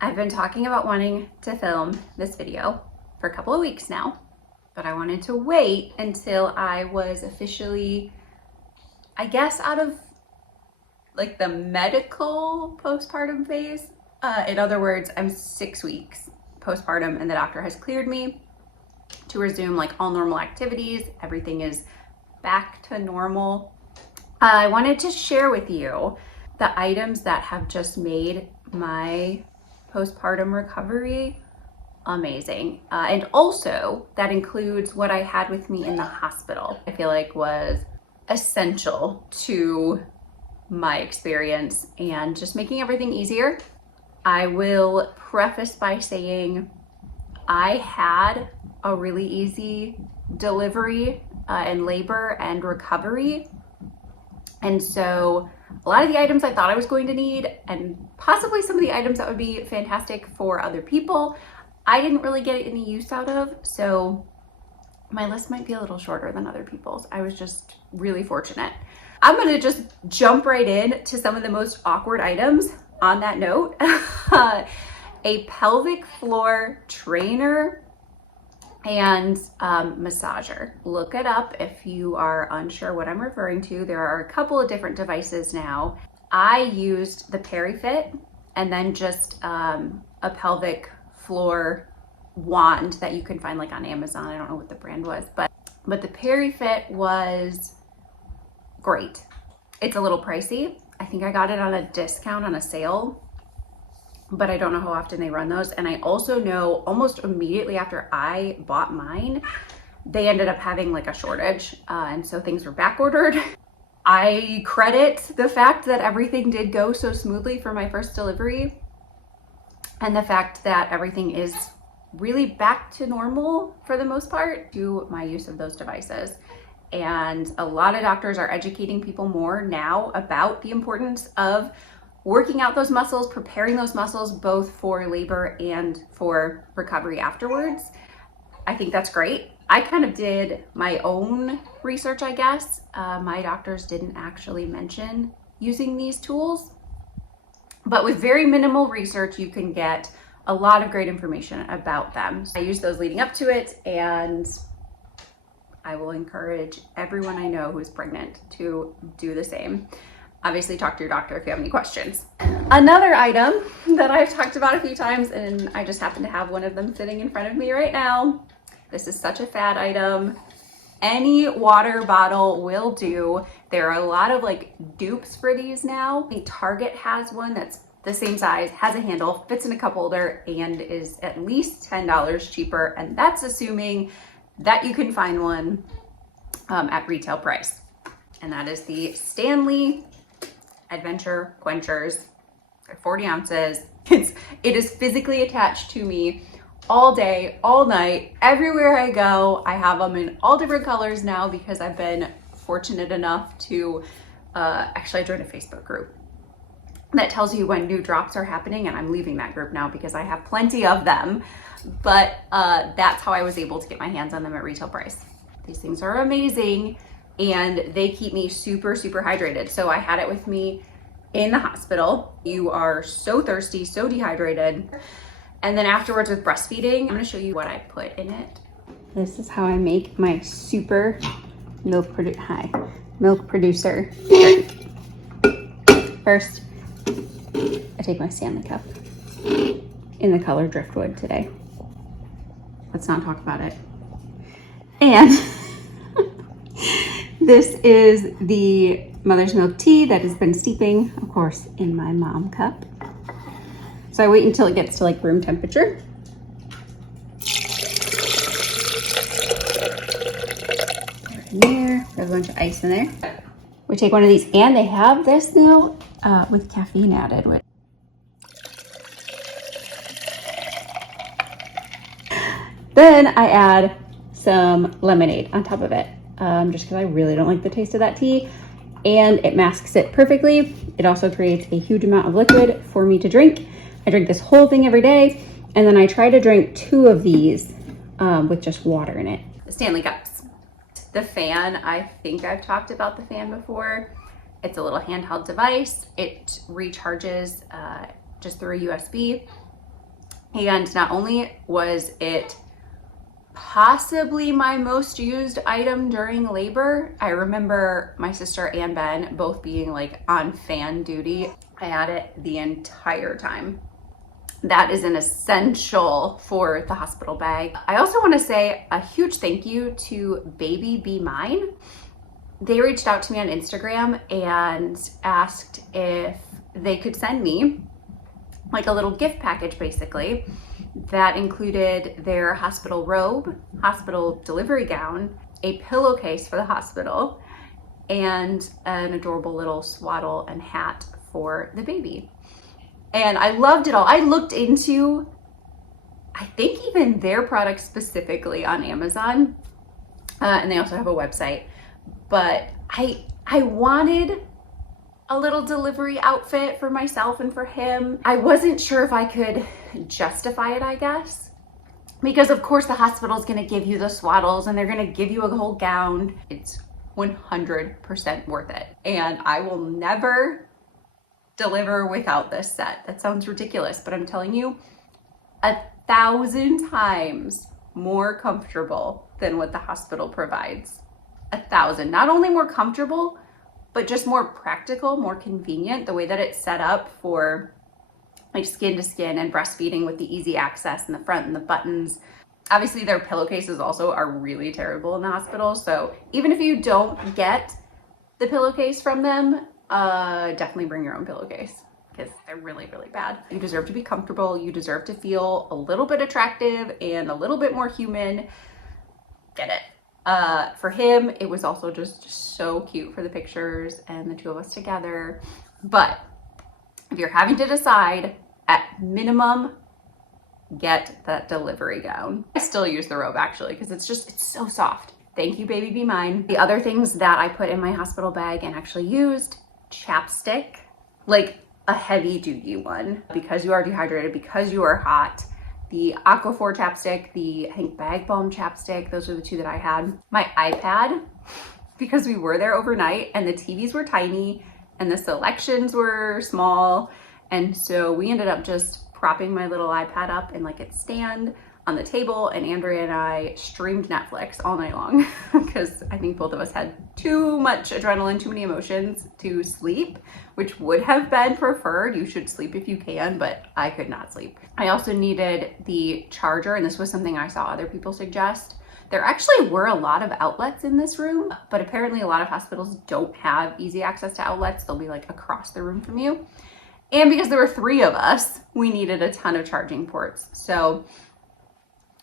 I've been talking about wanting to film this video for a couple of weeks now, but I wanted to wait until I was officially, I guess, out of like the medical postpartum phase. In other words, I'm 6 weeks postpartum and the doctor has cleared me to resume like all normal activities. Everything is back to normal. I wanted to share with you the items that have just made my postpartum recovery amazing. And also that includes what I had with me in the hospital. I feel like was essential to my experience and just making everything easier. I will preface by saying I had a really easy delivery and labor and recovery. And so a lot of the items I thought I was going to need, and possibly some of the items that would be fantastic for other people, I didn't really get any use out of. So my list might be a little shorter than other people's. I was just really fortunate. I'm gonna just jump right in to some of the most awkward items on that note. A pelvic floor trainer and massager. Look it up if you are unsure what I'm referring to. There are a couple of different devices now. I used the PeriFit and then just a pelvic floor wand that you can find like on Amazon. I don't know what the brand was, but the PeriFit was great. It's a little pricey. I think I got it on a discount on a sale, but I don't know how often they run those. And I also know almost immediately after I bought mine, they ended up having like a shortage. And so things were back ordered. I credit the fact that everything did go so smoothly for my first delivery and the fact that everything is really back to normal for the most part to my use of those devices. And a lot of doctors are educating people more now about the importance of working out those muscles, preparing those muscles both for labor and for recovery afterwards. I think that's great. I kind of did my own research, I guess. My doctors didn't actually mention using these tools, but with very minimal research, you can get a lot of great information about them. I used those leading up to it, and I will encourage everyone I know who is pregnant to do the same. Obviously, talk to your doctor if you have any questions. Another item that I've talked about a few times, and I just happen to have one of them sitting in front of me right now. This is such a fad item. Any water bottle will do. There are a lot of like dupes for these now. Target has one that's the same size, has a handle, fits in a cup holder, and is at least $10 cheaper. And that's assuming that you can find one at retail price. And that is the Stanley Adventure Quenchers. They're 40 ounces. It is physically attached to me all day, all night, everywhere I go. I have them in all different colors now because I've been fortunate enough to actually join a Facebook group that tells you when new drops are happening, and I'm leaving that group now because I have plenty of them. But that's how I was able to get my hands on them at retail price. These things are amazing and they keep me super, super hydrated. So I had it with me in the hospital. You are so thirsty, so dehydrated. And then afterwards with breastfeeding, I'm gonna show you what I put in it. This is how I make my super milk producer. First, I take my Stanley cup in the color driftwood today. Let's not talk about it. And this is the mother's milk tea that has been steeping, of course, in my mom cup. So I wait until it gets to like room temperature. In there, there's a bunch of ice in there. We take one of these, and they have this now with caffeine added with. Then I add some lemonade on top of it, just because I really don't like the taste of that tea, and it masks it perfectly. It also creates a huge amount of liquid for me to drink. I drink this whole thing every day, and then I try to drink 2 of these with just water in it. The Stanley cups. The fan, I think I've talked about the fan before. It's a little handheld device. It recharges just through a USB. And not only was it possibly my most used item during labor, I remember my sister and Ben both being like on fan duty. I had it the entire time. That is an essential for the hospital bag. I also want to say a huge thank you to Baby Be Mine. They reached out to me on Instagram and asked if they could send me like a little gift package basically that included their hospital robe, hospital delivery gown, a pillowcase for the hospital, and an adorable little swaddle and hat for the baby. And I loved it all. I looked into, I think even their products specifically on Amazon, and they also have a website, but I wanted a little delivery outfit for myself and for him. I wasn't sure if I could justify it, I guess, because of course the hospital's gonna give you the swaddles and they're gonna give you a whole gown. It's 100% worth it. And I will never deliver without this set. That sounds ridiculous, but I'm telling you, 1,000 times more comfortable than what the hospital provides. 1,000, not only more comfortable, but just more practical, more convenient, the way that it's set up for like skin to skin and breastfeeding with the easy access in the front and the buttons. Obviously their pillowcases also are really terrible in the hospital. So even if you don't get the pillowcase from them, definitely bring your own pillowcase because they're really, really bad. You deserve to be comfortable. You deserve to feel a little bit attractive and a little bit more human. Get it. For him, it was also just so cute for the pictures and the two of us together. But if you're having to decide, at minimum, get that delivery gown. I still use the robe actually because it's so soft. Thank you, Baby Be Mine. The other things that I put in my hospital bag and actually used, chapstick, like a heavy duty one because you are dehydrated, because you are hot. The Aquaphor chapstick, the I think Bag Balm chapstick, those are the two that I had. My iPad, because we were there overnight and the TVs were tiny and the selections were small. And so we ended up just propping my little iPad up in like its stand on the table, and Andrea and I streamed Netflix all night long because I think both of us had too much adrenaline, too many emotions to sleep, which would have been preferred. You should sleep if you can, but I could not sleep. I also needed the charger, and this was something I saw other people suggest. There actually were a lot of outlets in this room, but apparently a lot of hospitals don't have easy access to outlets. They'll be like across the room from you. And because there were 3 of us, we needed a ton of charging ports. So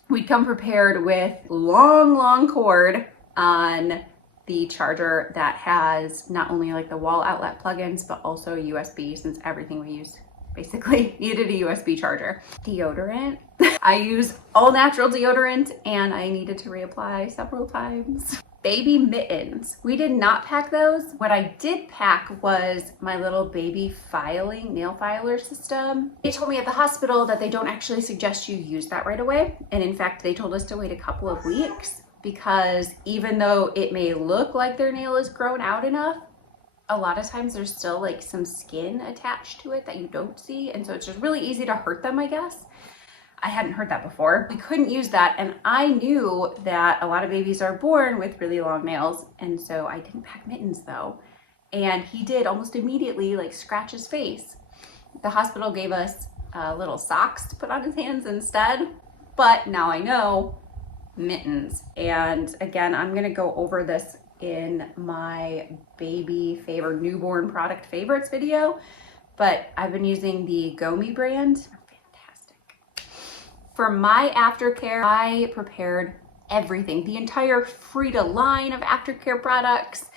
we'd come prepared with long cord on the charger that has not only like the wall outlet plugins, but also USB, since everything we use basically needed a USB charger. Deodorant. I use all natural deodorant and I needed to reapply several times. Baby mittens. We did not pack those. What I did pack was my little baby nail filer system. They told me at the hospital that they don't actually suggest you use that right away. And in fact, they told us to wait a couple of weeks because even though it may look like their nail is grown out enough, a lot of times there's still like some skin attached to it that you don't see. And so it's just really easy to hurt them, I guess. I hadn't heard that before. We couldn't use that, and I knew that a lot of babies are born with really long nails, and so I didn't pack mittens though. And he did almost immediately like scratch his face. The hospital gave us little socks to put on his hands instead, but now I know mittens. And again, I'm gonna go over this in my newborn product favorites video, but I've been using the Gomi brand. For my aftercare, I prepared everything, the entire Frida line of aftercare products.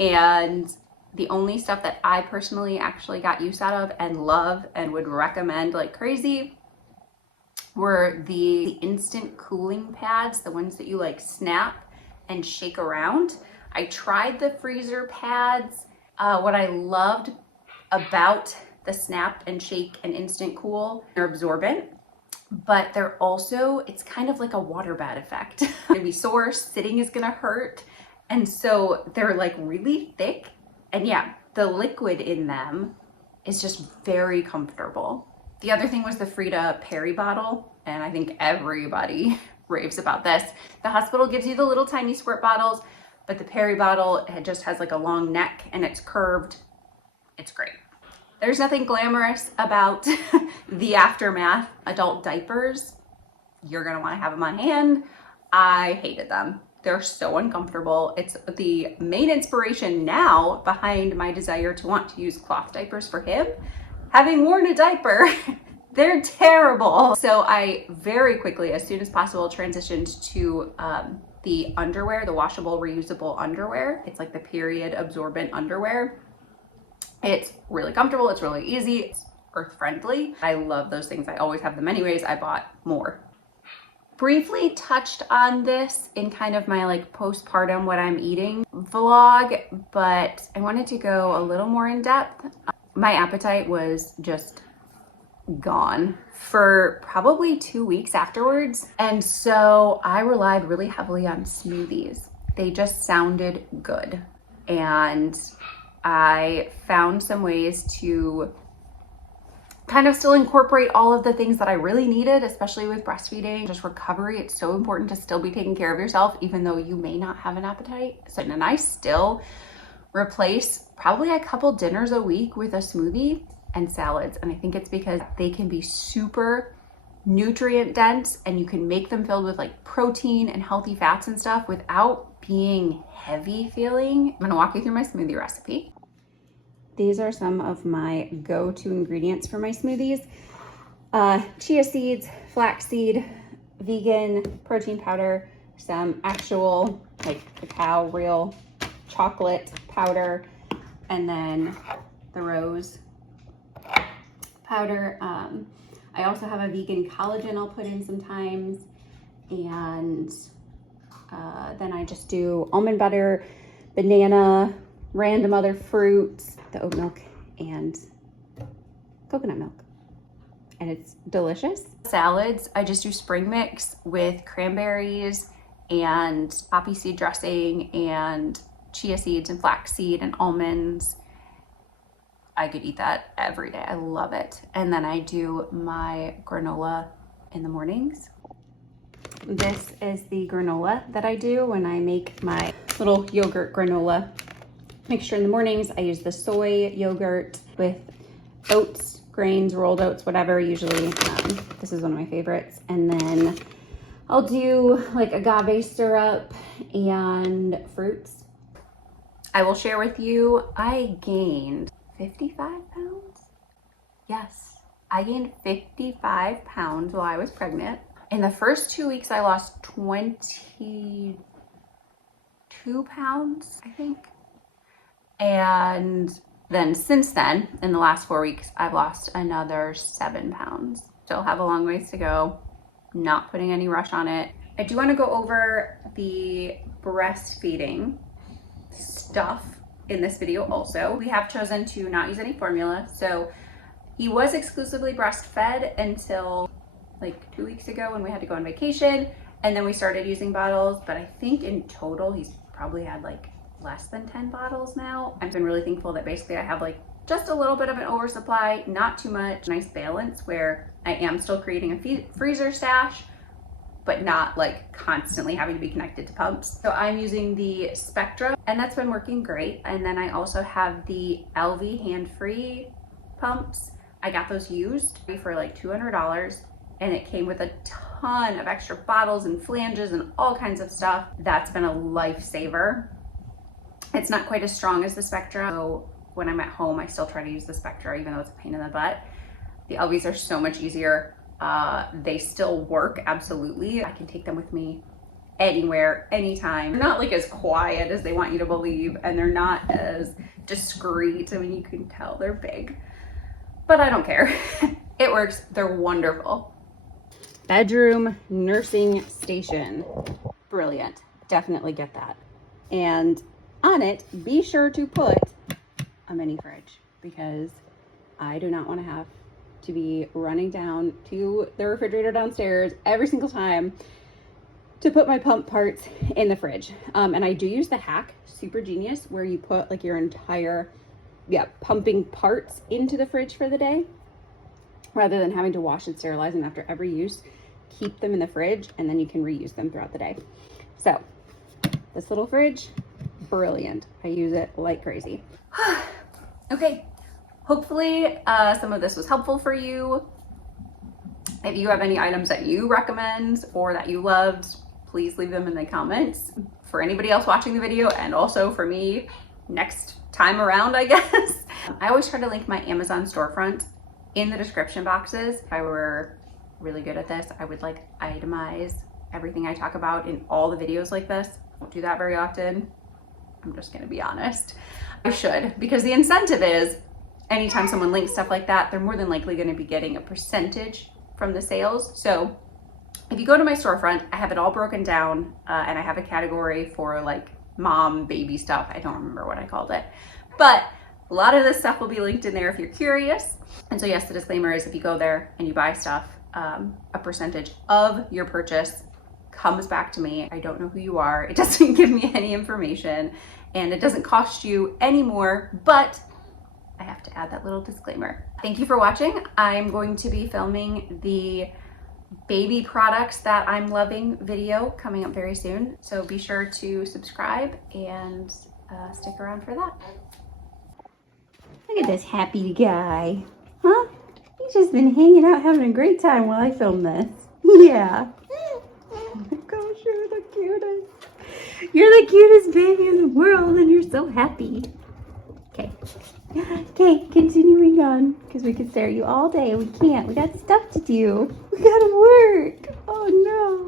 And the only stuff that I personally actually got use out of and love and would recommend like crazy were the instant cooling pads, the ones that you like snap and shake around. I tried the freezer pads. What I loved about the snap and shake and instant cool, they're absorbent, but they're also, it's kind of like a waterbed effect. You're gonna be sore, sitting is gonna hurt. And so they're like really thick. And yeah, the liquid in them is just very comfortable. The other thing was the Frida Perry bottle, and I think everybody raves about this. The hospital gives you the little tiny squirt bottles, but the Perry bottle, it just has like a long neck and it's curved. It's great. There's nothing glamorous about the aftermath. Adult diapers, you're gonna wanna have them on hand. I hated them. They're so uncomfortable. It's the main inspiration now behind my desire to want to use cloth diapers for him. Having worn a diaper, they're terrible. So I very quickly, as soon as possible, transitioned to the underwear, the washable, reusable underwear. It's like the period absorbent underwear. It's really comfortable, it's really easy, it's earth friendly. I love those things. I always have them anyways. I bought more. Briefly touched on this in kind of my like postpartum what I'm eating vlog, but I wanted to go a little more in depth. My appetite was just gone for probably 2 weeks afterwards. And so I relied really heavily on smoothies. They just sounded good. And I found some ways to kind of still incorporate all of the things that I really needed, especially with breastfeeding, just recovery. It's so important to still be taking care of yourself, even though you may not have an appetite. So, and I still replace probably a couple dinners a week with a smoothie and salads. And I think it's because they can be super nutrient dense and you can make them filled with like protein and healthy fats and stuff without being heavy feeling. I'm gonna walk you through my smoothie recipe. These are some of my go-to ingredients for my smoothies. Chia seeds, flaxseed, vegan protein powder, some actual like cacao real chocolate powder, and then the rose powder. I also have a vegan collagen I'll put in sometimes, and then I just do almond butter, banana, random other fruits, the oat milk, and coconut milk. And it's delicious. Salads, I just do spring mix with cranberries and poppy seed dressing and chia seeds and flax seed and almonds. I could eat that every day. I love it. And then I do my granola in the mornings. This is the granola that I do when I make my little yogurt granola mixture in the mornings. I use the soy yogurt with oats, grains, rolled oats, whatever. Usually, this is one of my favorites. And then I'll do like agave syrup and fruits. I will share with you, I gained 55 pounds. Yes, I gained 55 pounds while I was pregnant. In the first 2 weeks, I lost 22 pounds, I think. And then since then, in the last 4 weeks, I've lost another 7 pounds. Still have a long ways to go, not putting any rush on it. I do want to go over the breastfeeding stuff in this video also. We have chosen to not use any formula. So he was exclusively breastfed until like 2 weeks ago when we had to go on vacation. And then we started using bottles, but I think in total, he's probably had like less than 10 bottles now. I've been really thankful that basically I have like just a little bit of an oversupply, not too much, nice balance where I am still creating a freezer stash, but not like constantly having to be connected to pumps. So I'm using the Spectra and that's been working great. And then I also have the LV hand-free pumps. I got those used for like $200 and it came with a ton of extra bottles and flanges and all kinds of stuff. That's been a lifesaver. It's not quite as strong as the Spectra, so when I'm at home, I still try to use the Spectra, even though it's a pain in the butt. The LVs are so much easier. They still work, absolutely. I can take them with me anywhere, anytime. They're not like as quiet as they want you to believe, and they're not as discreet. I mean, you can tell they're big, but I don't care. It works, they're wonderful. Bedroom nursing station, brilliant, definitely get that. And on it, be sure to put a mini fridge because I do not want to have to be running down to the refrigerator downstairs every single time to put my pump parts in the fridge. And I do use the hack, super genius, where you put like your entire, pumping parts into the fridge for the day. rather than having to wash and sterilize them after every use. Keep them in the fridge and then you can reuse them throughout the day. So this little fridge, brilliant. I use it like crazy. Okay, hopefully some of this was helpful for you. If you have any items that you recommend or that you loved, please leave them in the comments. For anybody else watching the video, and also for me next time around, I guess. I always try to link my Amazon storefront in the description boxes. If I were really good at this, I would like itemize everything I talk about in all the videos like this. I don't do that very often. I'm just gonna be honest. I should, because the incentive is anytime someone links stuff like that, they're more than likely gonna be getting a percentage from the sales. So if you go to my storefront, I have it all broken down and I have a category for like mom, baby stuff. I don't remember what I called it, but a lot of this stuff will be linked in there if you're curious. And so yes, the disclaimer is if you go there and you buy stuff, a percentage of your purchase comes back to me. I don't know who you are. It doesn't give me any information and it doesn't cost you any more, but I have to add that little disclaimer. Thank you for watching. I'm going to be filming the baby products that I'm loving video coming up very soon. So be sure to subscribe and stick around for that. Look at this happy guy. Huh? He's just been hanging out having a great time while I film this. Yeah. Oh my gosh, you're the cutest. You're the cutest baby in the world and you're so happy. Okay. Okay, continuing on, because we could stare at you all day. We can't. We got stuff to do. We gotta work. Oh no.